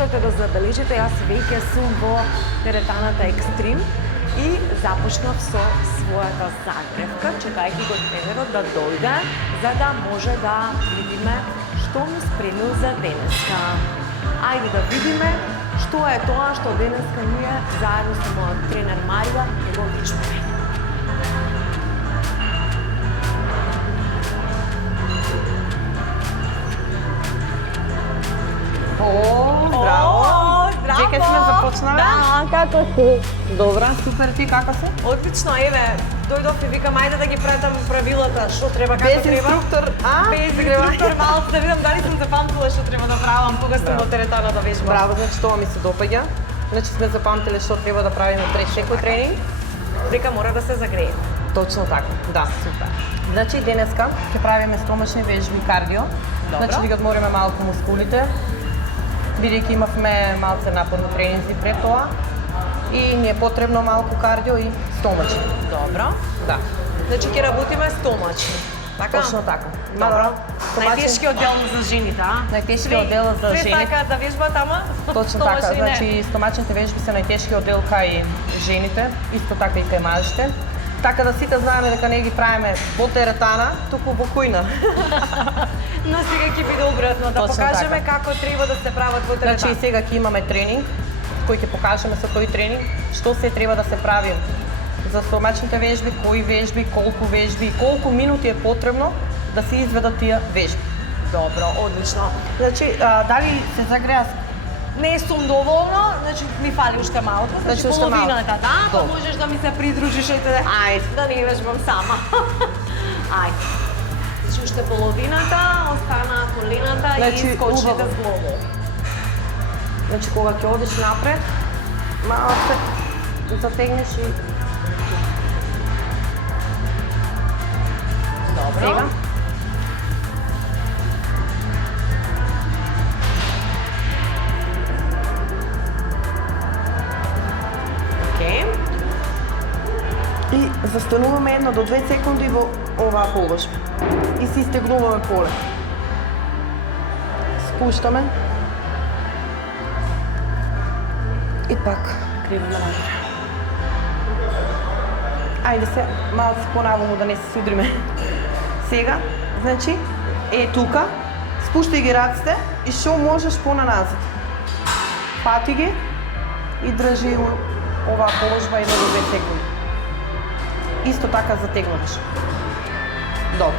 можете да забележите, јас веќе сум во теретаната Екстрим и започнав со својата загревка, чекајќи го тренерот да дојде, за да може да видиме што ми спремил за денеска. Ајде да видиме што е тоа што денеска ние заедно со мојот тренер Марија ќе го виждаме. Здраво! Веќе сме започнале? Да, како си? Добра, супер, ти како си? Одлично, еве, дојдов и викам ајде да ги пратам правилата, што треба, како Без треба. инструктор, Без инструктор, малку да видам дали сум запамтила што треба да правам кога сум во теретана да вежбам. Браво, значи тоа ми се допаѓа. Значи сме запамтиле што треба да правиме пред секој тренинг. Дека мора да се загрее. Точно така, да. Супер. Значи денеска ќе правиме стомачни вежби кардио. Добро. Значи да ги одмориме малку мускулите. Бидејќи имавме малце напорни тренинзи пред тоа и ни е потребно малку кардио и стомачни. Добро. Да. Значи ќе работиме стомачни. Така? Точно така. Добро. Стомачен- Најтешкиот дел за жените, а? Најтешкиот дел за Све жените. така да вежбат, ама Точно така, стомачни не. значи стомачните вежби се најтешкиот дел кај жените, исто така и кај мажите. Така да сите знаеме дека не ги правиме во теретана, туку во кујна. Но сега ќе биде обратно, да Точно покажеме така. како треба да се прават во теретана. Значи и сега ќе имаме тренинг, кој ќе покажеме со тој тренинг што се треба да се прави за стомачните вежби, кои вежби, колку минути е потребно да се изведат тие вежби. Добро, одлично. Значи, дали се загреа? Не сум доволна, значи ми фали уште малку, значи уште малку. половината, да, па Добро. можеш да ми се придружиш и Ајде. да не вежбам сама. Ајде. Значи уште половината, остана колената Значи, и скочните убаво. зглобо. Значи кога ќе одиш напред, малце затегнеш и Добро. сега. Океј. И застануваме 1 до 2 секунди во оваа положба. И се истегнуваме поле. Спуштаме. И пак криваме нагоре. Ајде се малце понаваму да не се судриме. Сега, значи, тука, спуштај ги раците и што можеш понаназад. Пати ги и држи оваа положба 1 до 2 секунди. Исто така затегнуваш. Добро.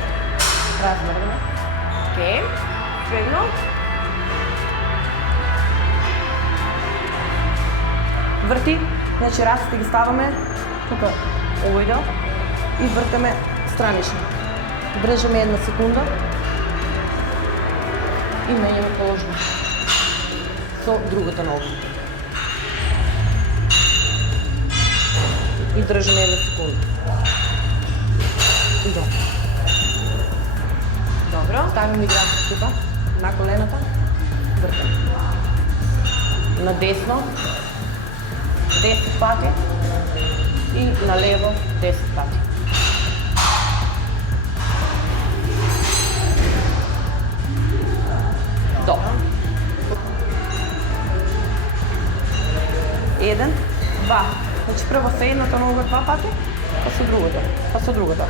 Размерно. Океј. Сведно. Врти, значи раците ги ставаме тука овој дел и вртаме странично. Држиме 1 секунда и менјаме положба со другата нога. И држиме 1 секунда. Добро. Добро. Ставим играчите тука, на колената, вртаме. На десно 10 пати и на лево 10 пати. Добро. 1, 2. Значи прво со едната нога 2 пати, па со другата, па со другата.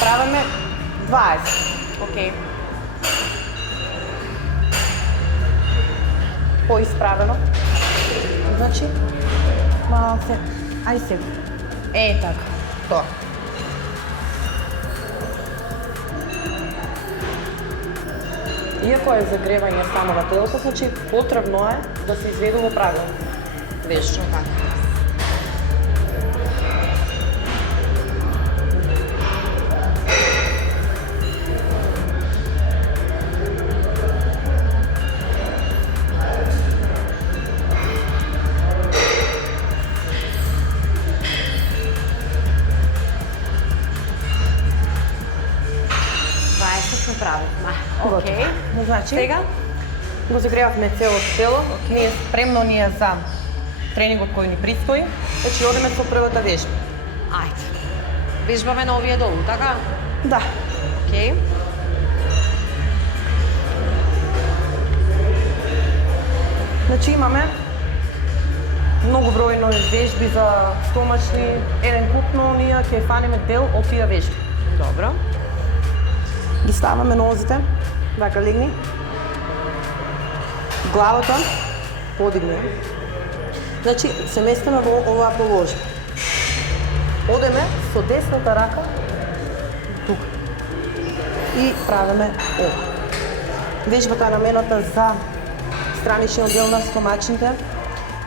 Правиме 20. Океј. Поисправено. Значи, малце, ај сега. Така. Тоа. Иако е загревање само на телото, значи потребно е да се изведува правилно. Вечно така. Прави. Окей. Значи, Сега? го загревавме целото тело. Спремно ни е за тренингот кој ни предстои. Значи, одиме со првата вежба. Ајде. Вежбаме на овие долу, така? Да. Окей. Значи, имаме многу бројно вежби за стомачни, еден куп, но ние ќе фанеме дел од тие вежби. Добро. Ги ставаме нозите, вака легни. Главата подигне. Значи, се местиме во оваа положба. Одеме со десната рака тука. И правиме ова. Вежбата е намената за страничниот дел на стомачните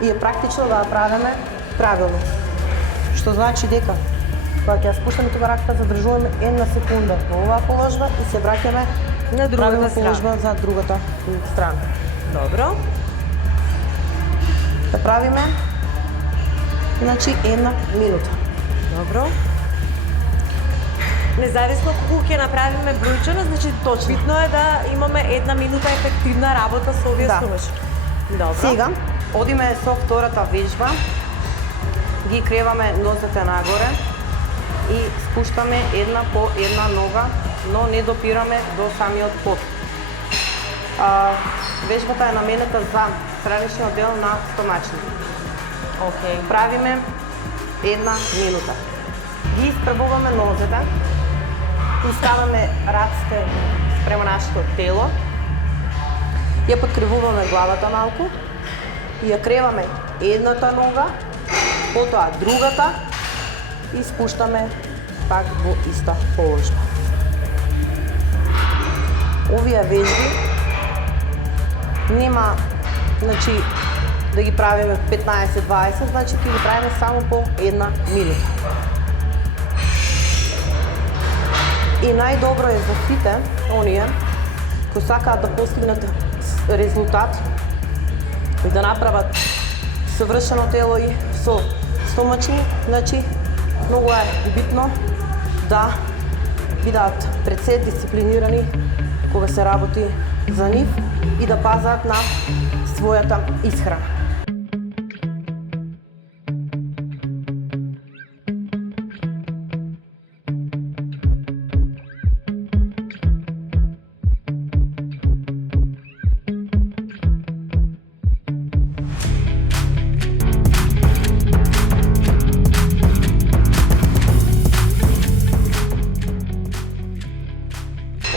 и е практично да ја правиме правилно. Што значи дека кога ќе ја спуштаме тука раката, задржуваме една секунда во оваа положба и се враќаме На другата положба за другата страна. Добро. Да правиме, значи, една минута. Добро. Независно колку ќе направиме бројчено, значи точно. Битно е да имаме една минута ефективна работа со овие Да. стомачки. Добро. Сега, одиме со втората вежба, ги креваме нозете нагоре и спуштаме една по една нога, но не допираме до самиот под. Вежбата е наменета за страничниот дел на стомачните. Окей. Правиме една минута. Ги испребуваме нозете и ставаме раците спрема нашето тело. Ја подкривуваме главата малку и ја креваме едната нога, потоа другата и спуштаме пак во иста положба. Овие вежби нема, значи, да ги правиме 15-20, значи ќе ги правиме само по една минута. И најдобро е за сите оние кои сакаат да постигнат резултат и да направат совршено тело и со стомачни, значи многу е битно да бидат пред се дисциплинирани кога се работи за нив и да пазат на својата исхрана.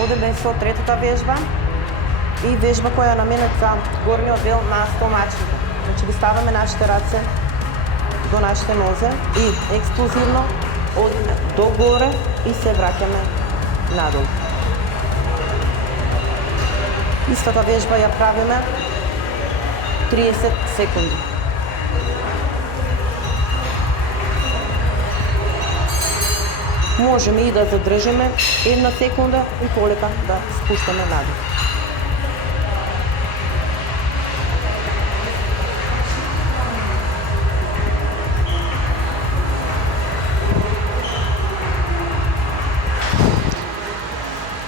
Одеме со третата вежба и вежба која е наменет за горниот дел на стомачните. Значи ги ставаме нашите раце до нашите нозе и експлозивно одиме догоре и се враќаме надолу. Истата вежба ја правиме 30 секунди. Можеме и да задржиме една секунда и полека да спуштаме надолу.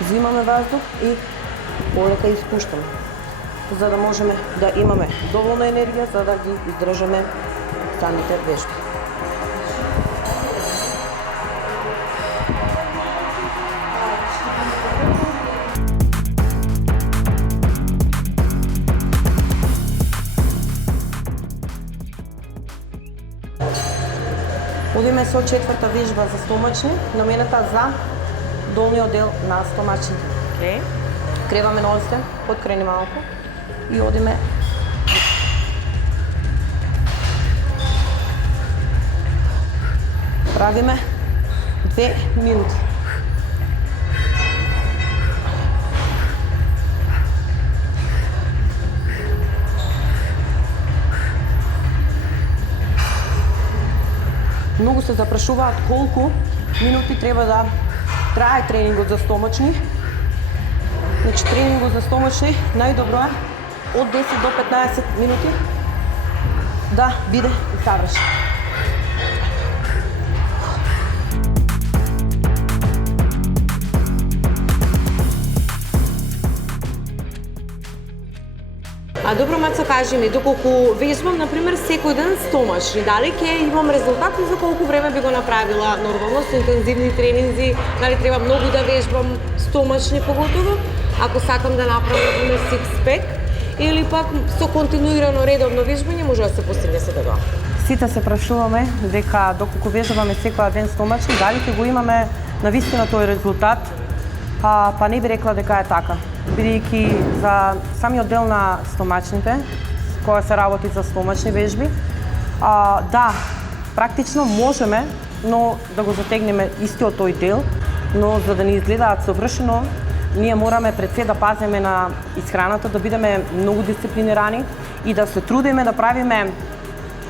Взимаме воздух и полека испуштаме, за да можеме да имаме доволна енергија за да ги издржаме самите вежби. Одиме со четврта вежба за стомачни, намената за долниот дел на стомачните. Окей. Креваме нозите, подкрени малку и одиме правиме 2 минути. Многу се запрашуваат колку минути треба да трае тренингот за стомачни. Значи тренингот за стомачни најдобро е од 10 до 15 минути да биде завршен. А добро, Мацо, кажи ми, доколку вежбам, например, секој ден стомачни, дали ќе имам резултат и за колку време би го направила нормално со интензивни тренинзи, дали треба многу да вежбам стомачни поготово, ако сакам да направам, например, six-pack, или пак со континуирано редовно вежбање може да се постигне се тоа? Сите се прашуваме дека доколку вежбаме секој ден стомачни, дали ќе го имаме навистина тој резултат, па не би рекла дека е така. Бидејќи за самиот дел на стомачните, која се работи за стомачни вежби, да, практично можеме, но да го затегнеме истиот тој дел, но за да ни изгледаат совршено, ние мораме пред се да пазиме на исхраната, да бидеме многу дисциплинирани и да се трудиме да правиме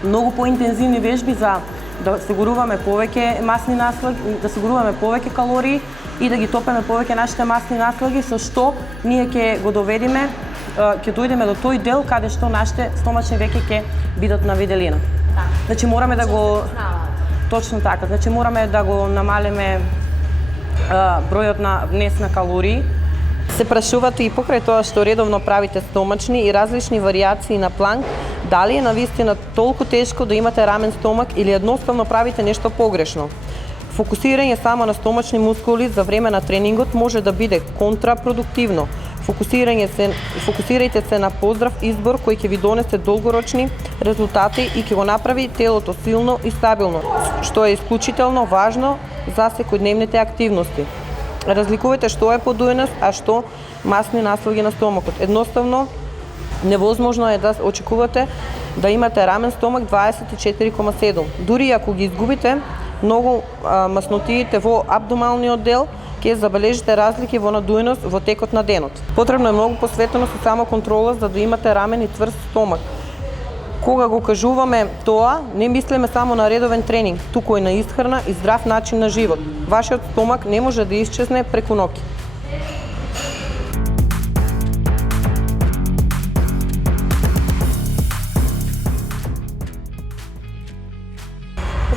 многу поинтензивни вежби за да осигуруваме повеќе масни наслаги, да осигуруваме повеќе калории и да ги топеме повеќе нашите масни наслаги, со што ние ќе го доведеме, ќе дојдеме до тој дел каде што нашите стомачни веќе ќе бидат на виделина. Значи мораме да го точно така, значи мораме да го намалиме бројот на внес на калории. Се прашувате и покрај тоа што редовно правите стомачни и различни варијации на планк, дали е навистина толку тешко да имате рамен стомак или едноставно правите нешто погрешно? Фокусирање само на стомачни мускули за време на тренингот може да биде контрапродуктивно. Фокусирајте се на поздрав избор кој ќе ви донесе долгорочни резултати и ќе го направи телото силно и стабилно, што е исклучително важно за секојдневните активности. Разликувајте што е подојност, а што масни наслоги на стомакот. Едноставно, невозможно е да очекувате да имате рамен стомак 24,7. Дури ако ги изгубите многу маснотиите во абдомалниот дел, ќе забележите разлики во надојност во текот на денот. Потребно е многу посветено со самоконтрола за да имате рамен и тврст стомак. Кога го кажуваме тоа, не мислиме само на редовен тренинг, туку и на исхрана и здрав начин на живот. Вашиот стомак не може да исчезне преку ноќ.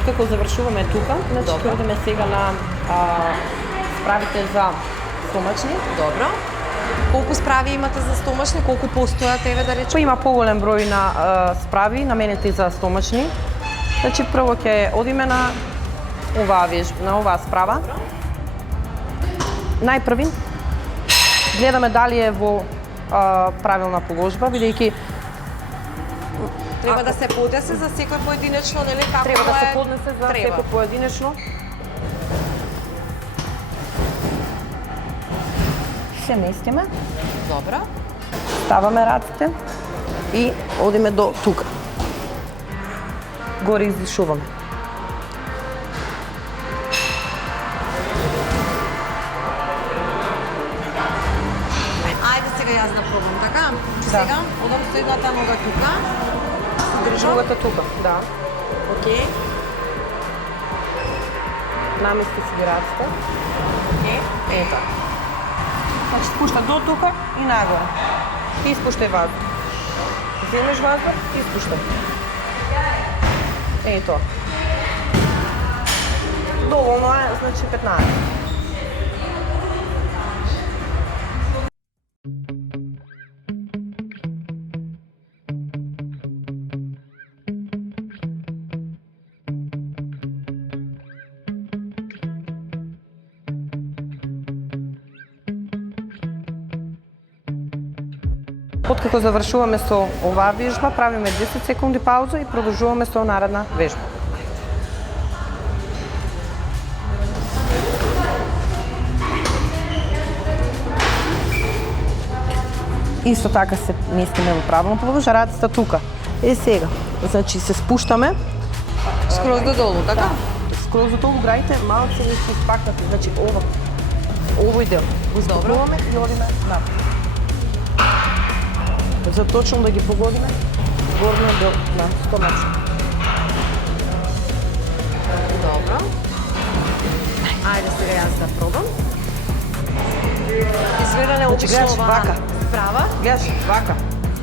Како завршуваме тука, значи ќе одиме сега на справите за стомачни. Добро. Колку справи имате за стомачни, колку постојат, еве да речеме? Има поголем број на справи наменети за стомачни. Значи прво ќе одиме на оваа справа. Најпрви гледаме дали е во правилна положба, бидејќи треба да се поднесе за секој поединечно, нели како треба да се е? поднесе за секој поединечно. Се местиме. Добро. Ставаме раците и одиме до тука. Горе издишуваме. Ајде сега јас да пробам, така? Сега одам со едната нога тука. Другата тука, да. Океј. Намести си ги раците. Океј. Ето. Значи спушта до тука и нагоре. И испуштај ваздух. Земеш ваздух и испуштај. Ето. Доволно е, значи 15. Откако завршуваме со оваа вежба, правиме 10 секунди пауза и продолжуваме со наредна вежба. Исто така се местиме во правилно положение, раците тука. Сега, значи се спуштаме Скроз додолу, така? скроз до долу, граите малку се нешто испакнати, значи овој дел го спакуваме и одиме напред. За точно да ги погодиме горниот дел на стомачот. Добро. Ајде сега јас да пробам. Изведене обично вака. справа. Гледаш, вака.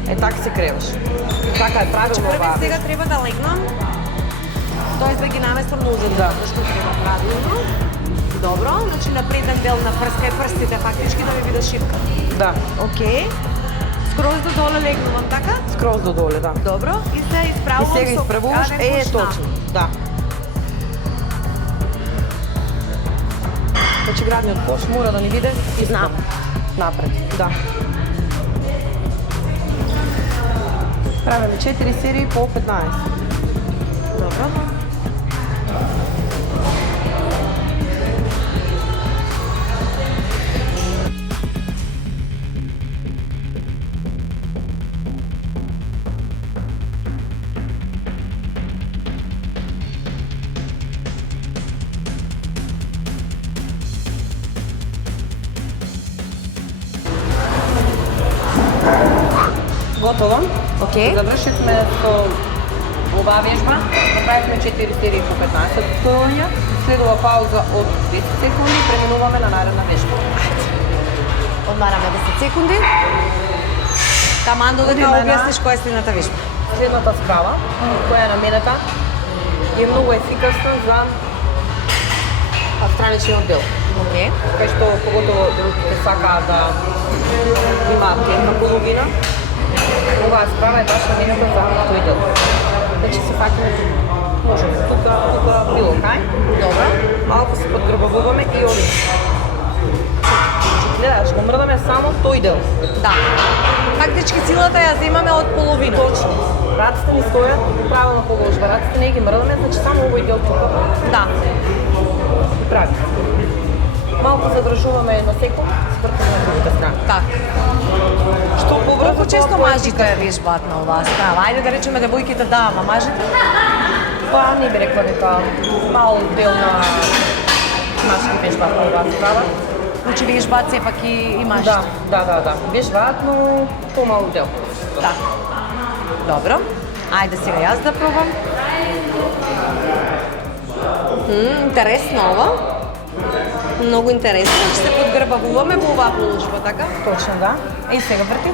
Е така се креваш. Така е правилно Први оваа. сега треба да легнам, тоест да ги наместам нозете, зашто треба правилно. Добро, значи на преден дел на прска и прстите фактички да ми биде шипка. Да. Океј. Скроз до доле легнувам, така? Скроз до доле, да. Добро. И се И исправувам сега со исправуваш, каден кош точно, да. Значи градниот кош мора да ни биде Знам. напред, да. Правиме 4 серии по 15. Добро. Готово. Окей. Завршивме со оваа вежба. Направивме 4 серии по 15 повторувања. Следува пауза од 10 секунди и преминуваме на наредна вежба. Одмараме 10 секунди. Таман додека Одиме на- објасниш која е следната вежба. Следната справа, која е наменета, е многу ефикасна за страничниот дел. Окей. Кај што поготово девојките сакаат да имаат тенка половина, оваа справа е баш наменета за тој дел. Значи се фаќаме, можеме тука, било кај. Добро. Малку се подгрбавуваме и одиме. Гледаш, го мрдаме само тој дел. Да. Фактички силата ја земаме од половина. Точно. Раците ни стојат правилна положба. Раците не ги мрдаме, значи само овој дел тука Да. прави. Малку задржуваме една секунда, свртаме на другата страна. Така. Што побрзо Колку често тоа мажите вежбаат на оваа справа? Ајде да речеме девојките да, ама мажите? Па не би рекла дека мал дел на машки вежбаат на оваа справа. Значи вежбаат сепак и мажите. Да. Вежбаат, но помал дел. Да. Добро. Ајде сега јас да пробам. Интересно ова. Многу интересно. Значи се подгрбавуваме во оваа положба, така? Точно, да. И сега врти.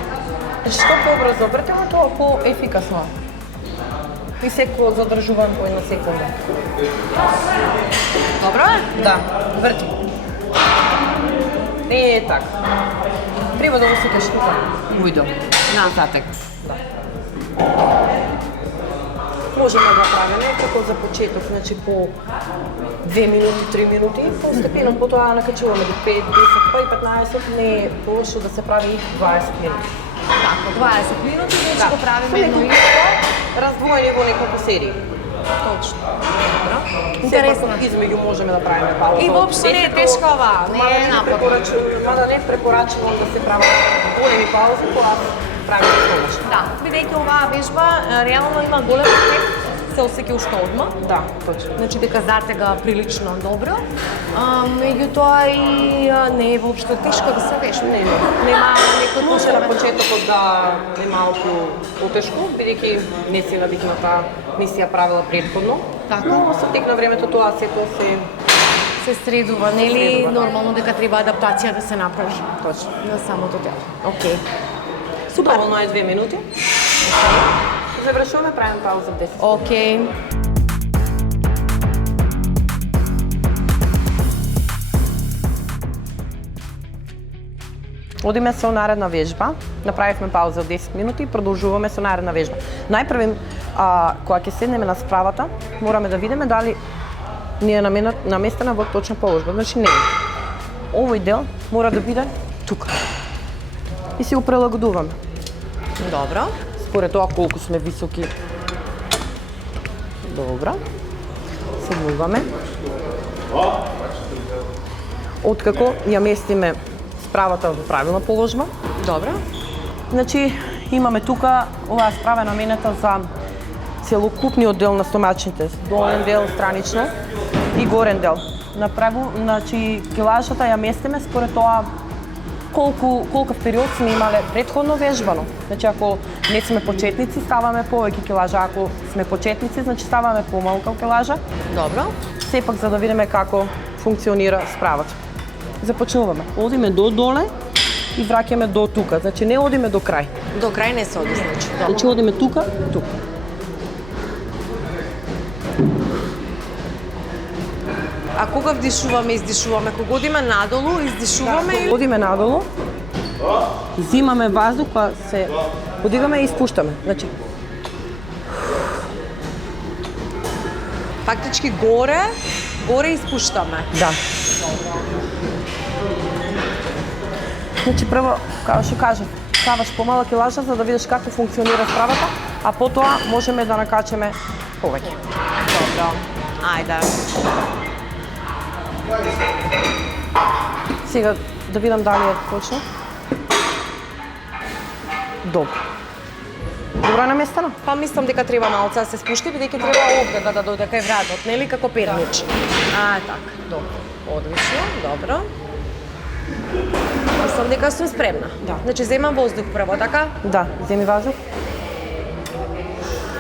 Што побрзо вртиме, тоа поефикасно. И секој задржувам по една секунда. Добро е? Да, врти. Така. Треба да го сетиш тука. Ујдо. Нататек. Можеме да правиме како за почеток, значи по 2 минути, 3 минути, постепено потоа накачуваме до 5, 10, па и 15, не е лошо да се прави и 20 минути. Така, 20 минути, значи го правиме едно и раздвоени во неколку серии. точно. Добро. Интересно. Интересно. Измеѓу можеме да правиме пауза. И воопшто не е тешка оваа, не е напорно. Мада не препорачувам да се прават големи паузи, кога правиме едногаш. Да, бидејќи оваа вежба реално има голем ефект, се осеќа уште одма. Да, точно. Значи дека затега прилично добро. Меѓутоа и не е воопшто тешко да се вежба. Нема некој Може на посебен. почетокот да е малку потешко, бидејќи не си навикната, не си ја правила претходно. Така. Но со тек на времето тоа сето се Се средува, нели средува, да. нормално дека треба адаптација да се направи точно. на самото тело. Океј. Супер. Доволно е 2 минути. Завршуваме, правим пауза 10. Океј. Одиме со наредна вежба, направивме пауза од 10 минути и продолжуваме со наредна вежба. Најпрвим, кога ќе седнеме на справата, мораме да видиме дали ни е наместена во точна положба. Значи не е. Овој дел мора да биде тука. И си го прилагодуваме. Добро. Според тоа колку сме високи. Добро. Седнуваме. Откако ја местиме справата во правилна положба, Добро. значи имаме тука, оваа справа е наменета за целокупниот дел на стомачните, долен дел странично и горен дел. Направо, значи килажата ја местиме според тоа колков период сме имале претходно вежбано. Значи ако не сме почетници, ставаме повеќе килажа, ако сме почетници, значи ставаме помалку килажа. Добро. Сепак за да видиме како функционира справата. Започнуваме. Одиме до доле и враќаме до тука. Значи не одиме до крај. До крај не се оди, значи. Добро. Значи одиме тука, тука. А кога вдишуваме, издишуваме, кога одиме надолу, издишуваме или Одиме надолу Зимаме ваздух, па се подигаме и спуштаме. Значи, Фактички горе испуштаме. да. Значи прво, како што кажав, ставаш помала килажа за да видиш како функционира справата, а потоа можеме да накачеме повеќе. Добро. Ајде. Сега да видам дали е точно. Добро. Добро е наместено? Па мислам дека треба малце да се спушти, бидејќи треба овде да дојде кај вратот, нели како пернич. Така, добро. Одлично, добро. Мислам дека сум спремна. Да. Значи земам воздух прво, така? Да, земи ваздух.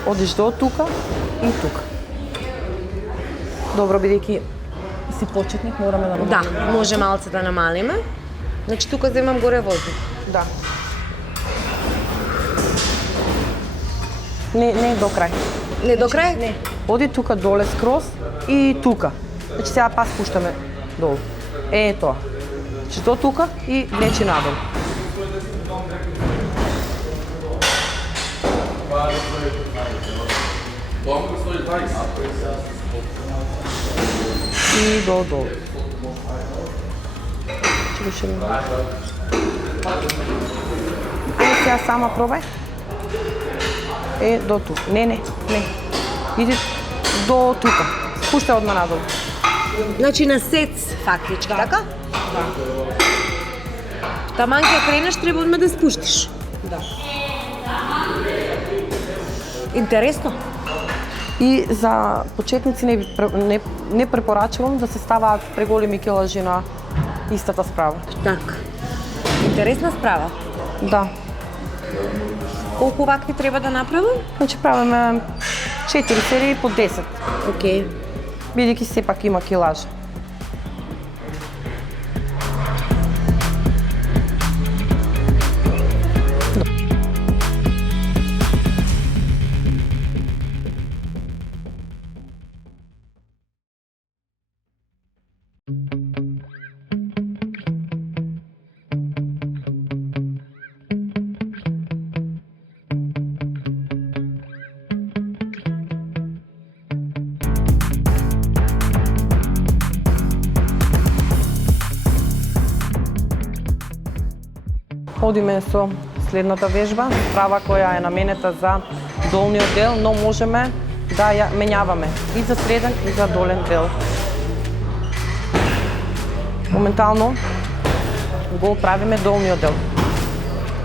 Одиш до тука и тука. Добро, бидејќи си почетник, мораме да Да, може малце да намалиме. Значи тука земам горе воздух. Да. Не до крај. Не до крај? Не. Оди тука доле скроз и тука. Значи сега па спуштаме долу. Тоа. Значи до тука и влечи надолу. И долу. Ајде сега сама пробај. До тука. Не. Иди до тука. Спуштай одма надолу. Значи на сец фактички, така? Да. Таман ќе кренеш, треба одма да спуштиш. Да. Интересно. И за почетници не препорачувам да се ставаат преголеми килажи на истата справа. Така. Интересна справа. Да. Колку вакви треба да направам? Значи правиме 4 серии по 10. Океј. Бидејќи сепак има килажа. Одиме со следната вежба, справа која е наменета за долниот дел, но можеме да ја менјаваме и за среден и за долен дел. Моментално го правиме долниот дел.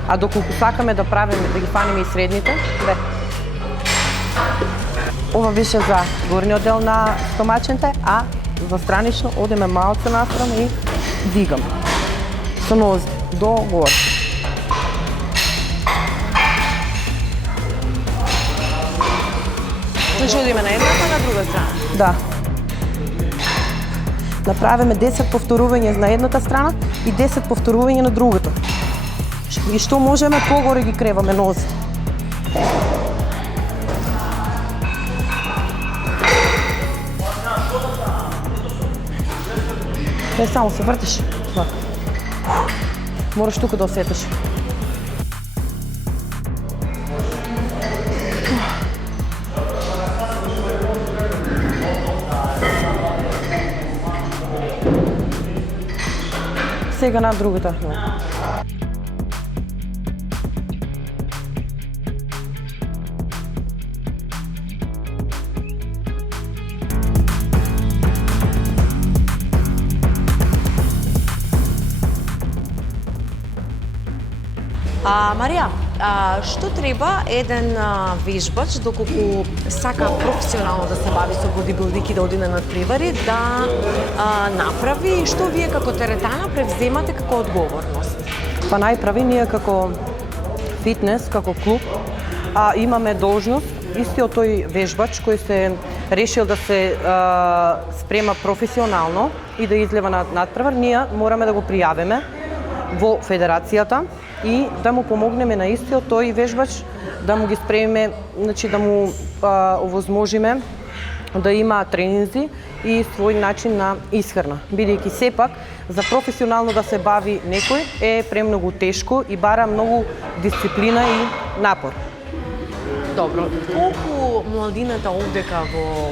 А доколку сакаме да правиме, да ги фаниме и средните, ова беше за горниот дел на стомачните, а за странично одиме малце настрана и дигаме. Со ноз до горе. Значи одиме на едната, на друга страна. Да. Направиме 10 повторувања на едната страна и 10 повторувања на другата. И што можеме, погоре ги креваме нози. Не само се вртиш. Да. Мораш тука да осетиш. Сега на другата. Марија, што треба еден вежбач, доколку сака професионално да се бави со бодибилдинг и да оди на надпревари, да направи и што вие како теретана превземате како одговорност? Па најправи ние како фитнес, како клуб, имаме должност, истиот тој вежбач кој се решил да се спрема професионално и да излева на надпревар, ние мораме да го пријавиме во федерацијата и да му помогнеме на истиот тој вежбач, да му ги спремиме, значи да му овозможиме да има тренинзи и свој начин на исхрана. Бидејќи сепак за професионално да се бави некој е премногу тешко и бара многу дисциплина и напор. Добро, колку младината овдека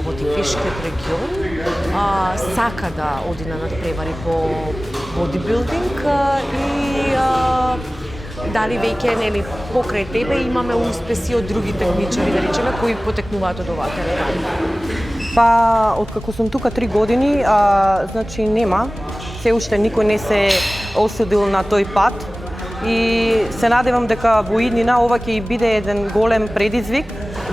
во Тивишкиот регион сака да оди на надпревари по бодибилдинг и дали веќе нели покрај тебе имаме успеси од други такмичари, да речеме, кои потекнуваат од оваа територија? Па, откако сум тука 3 години, значи нема. Се уште никој не се осудил на тој пат и се надевам дека во иднина ова ќе биде еден голем предизвик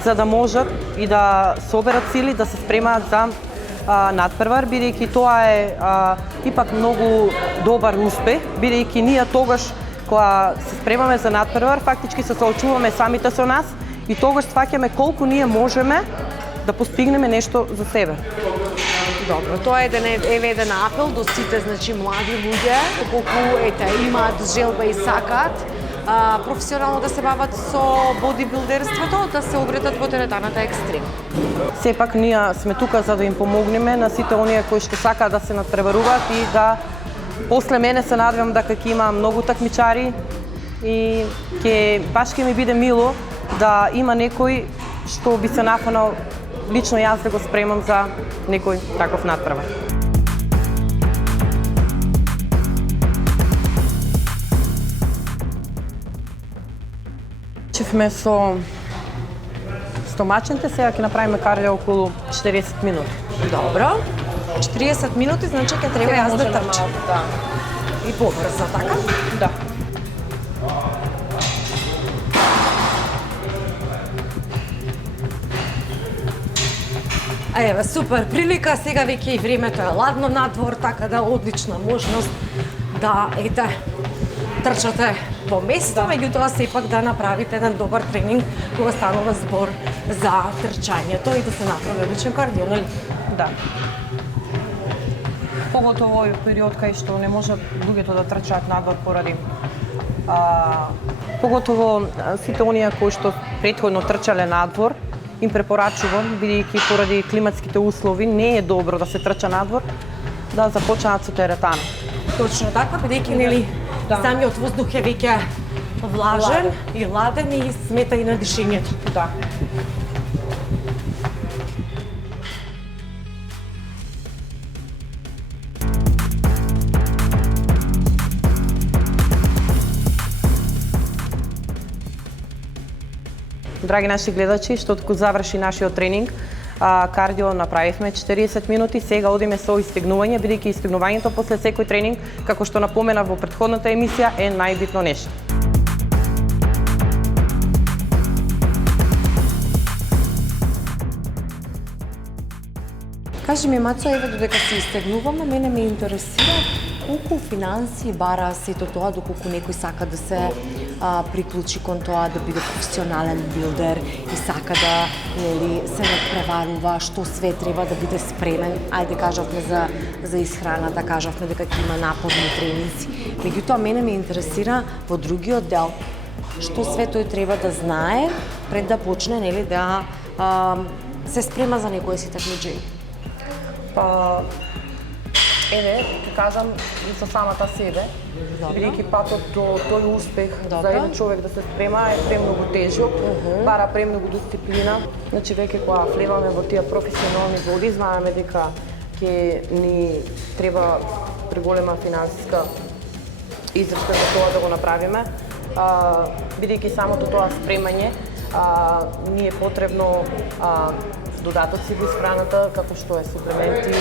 за да можат и да соберат сили да се спремаат за надпревар, бидејќи тоа е ипак многу добар успех, бидејќи ние тогаш кога се спремаме за надпревар, фактички се соочуваме самите со нас и тогаш сваќаме колку ние можеме да постигнеме нешто за себе. Добро, тоа е еден апел до сите, значи, млади луѓе, колку имаат желба и сакаат професионално да се бават со бодибилдерството, да се обретат во теретаната екстрим. Сепак ние сме тука за да им помогнеме на сите оние кои што сакаат да се надпреваруваат и да после мене се надевам дека ќе има многу такмичари и баш ќе ми биде мило да има некој што би се нафанал лично јас да го спремам за некој таков надпревар. Чевме со стомачните, сега ќе направиме кардио околу 40 минути. Добро. 40 минути, значи ќе треба јас да трчам. Да. И побрзо, така? Да. Еве, супер прилика, сега веќе и времето е ладно надвор, така да одлична можност да трчате по место, меѓутоа сепак да направите еден добар тренинг кога станува збор за трчањето и да се направи одличен кардио, нели? Да. Поготово овој период кај што не можат луѓето да трчаат надвор поради поготово сите оние кои што претходно трчале надвор, им препорачувам, бидејќи поради климатските услови не е добро да се трча надвор, да започнат со теретана. Точно така, бидејќи нели самиот воздух е веќе влажен и ладен и смета и на дишењето. Да. Драги наши гледачи, што го заврши нашиот тренинг, кардио направивме 40 минути, сега одиме со истегнување, бидејќи истегнувањето после секој тренинг, како што напоменав во претходната емисија, е најбитно нешто. Кажи ми, Мацо, еве додека се истегнуваме, мене ме интересира колку финанси бара сето тоа, доколку некој сака да се приклучи кон тоа да биде професионален билдер и сака да се надпреварува, што све треба да биде спремен. Ајде кажавме за исхраната, кажавме дека ќе има напорни тренинзи. Меѓутоа, мене ме интересира во другиот дел, што све тој треба да знае пред да почне да се спрема за некој си такмичари. Па, еве, ќе кажам и со самата себе, бидејќи патот до тој успех за еден човек да се спрема е премногу тежок, бара премногу дисциплина. Значи, веќе кога влеваме во тие професионални води, знаеме дека ќе ни треба преголема финансиска издршка за тоа да го направиме, бидејќи самото тоа спремање ни е потребно додатоци во исхраната, како што е суплементи.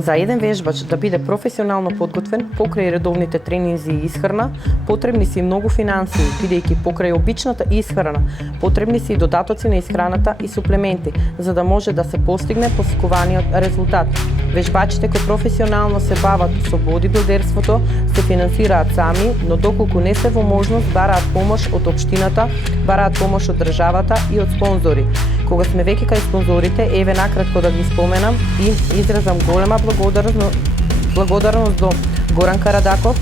За еден вежбач да биде професионално подготвен покрај редовните тренинзи и исхрана, потребни се и многу финансии, бидејќи покрај обичната исхрана потребни се и додатоци на исхраната и суплементи, за да може да се постигне посекуваниот резултат. Вежбачите кои професионално се бават со бодибилдерството се финансираат сами, но доколку не се во можност, бараат помош од општината, бараат помош од државата и од спонзори, Кога сме веќе кај спонзорите, еве накратко да ги споменам и изразам голема благодарност до Горан Карадаков,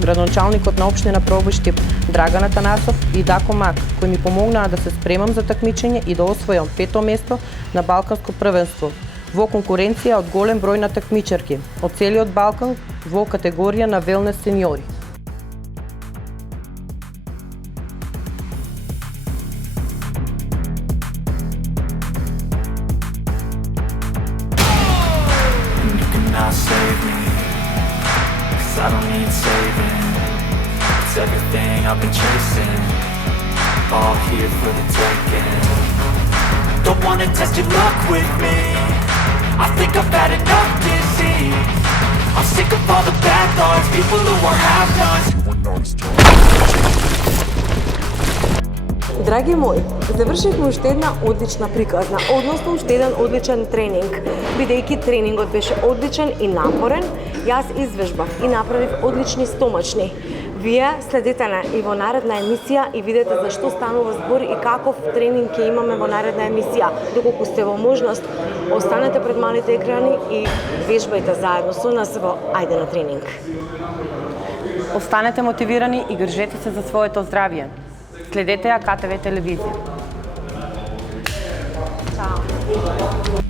градоначалникот на општина Пробуштип Драган Атанасов и Дако Мак, кои ми помогнаа да се спремам за такмичење и да освојам 5-то место на Балканско првенство во конкуренција од голем број на такмичарки од целиот Балкан во категорија на велнес сениори. Now save me, 'cause I don't need saving. It's everything I've been chasing, all here for the taking. Don't wanna test your luck with me, I think I've had enough disease. I'm sick of all the bad thoughts, people who are half-nots. Драги мои, завршивме уште една одлична приказна, односно уште еден одличен тренинг. Бидејќи тренингот беше одличен и напорен, јас извежбав и направив одлични стомачни. Вие следете на и во наредна емисија и видете за што станува збор и каков тренинг ќе имаме во наредна емисија. Доколку сте во можност, останете пред малите екрани и вежбајте заедно со нас во Ајде на тренинг. Останете мотивирани и грижете се за своето здравје. Следете ја КТВ телевизија. Чао.